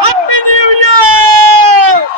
Happy New Year!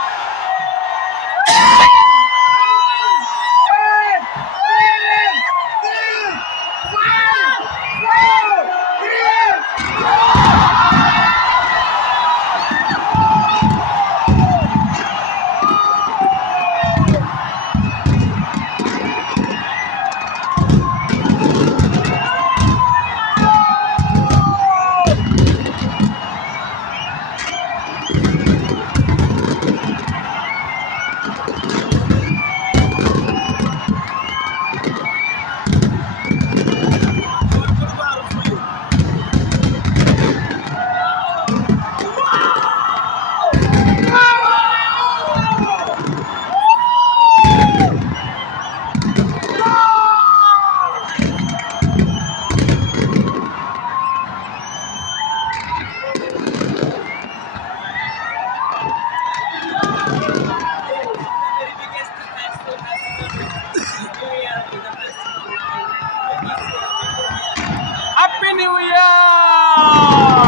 Happy New Year!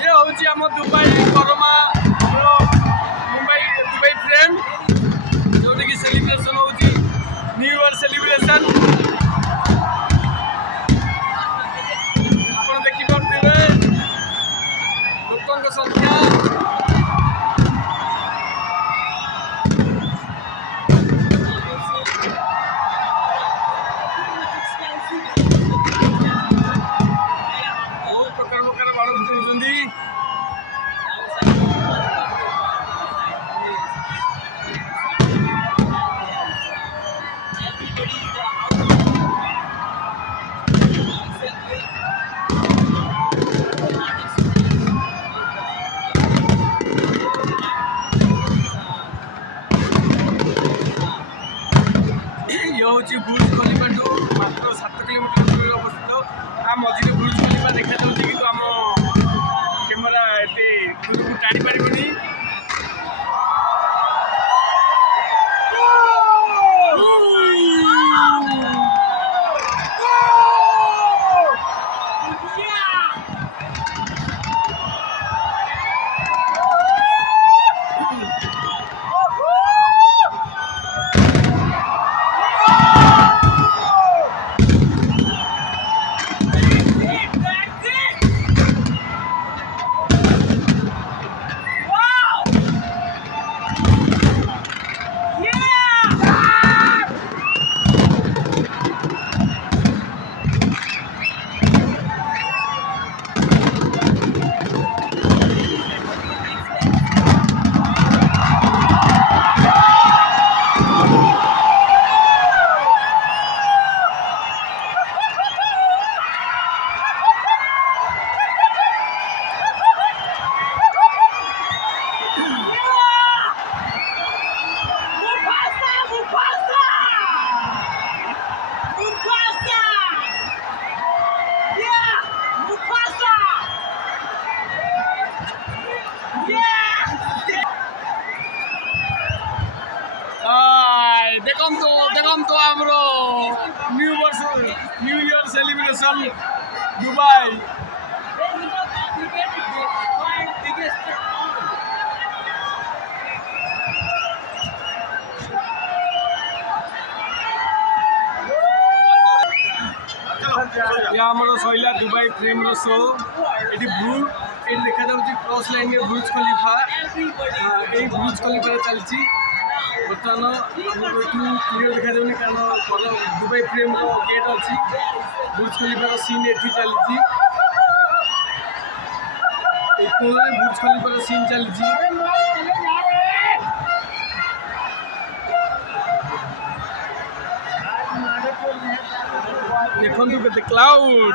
ये होची हम Dubai Karma Mumbai Dubai frame Jote की सेलिब्रेशन होची न्यू ईयर सेलिब्रेशन आपण देखि पारथिले लोकन संख्या बहुत प्रकार प्रकार बाण फुटाउछन्ती ये हूँ बुर्ज खलीफा मात्र 7 किलोमीटर दूर अवस्थित आ मझे बुर्ज खलीफा देखा जाऊँगी कि आम कैमेरा ये दूर को टाणी पारे देखो आमर new year celebration Dubai Saila Dubai frame show ये ब्रुज ये देखा जाऊँगी क्रॉस लाइन में बुर्ज खलीफा ये बुर्ज खलीफा चलती बर्तमान आमको क्लीयर देखा जाऊनी कारण दुबई फ्रेम गेट अच्छी बुर्ज खलीफार सीन ये चलती बुर्ज खलीफार सीन चलती देखो क्लाउड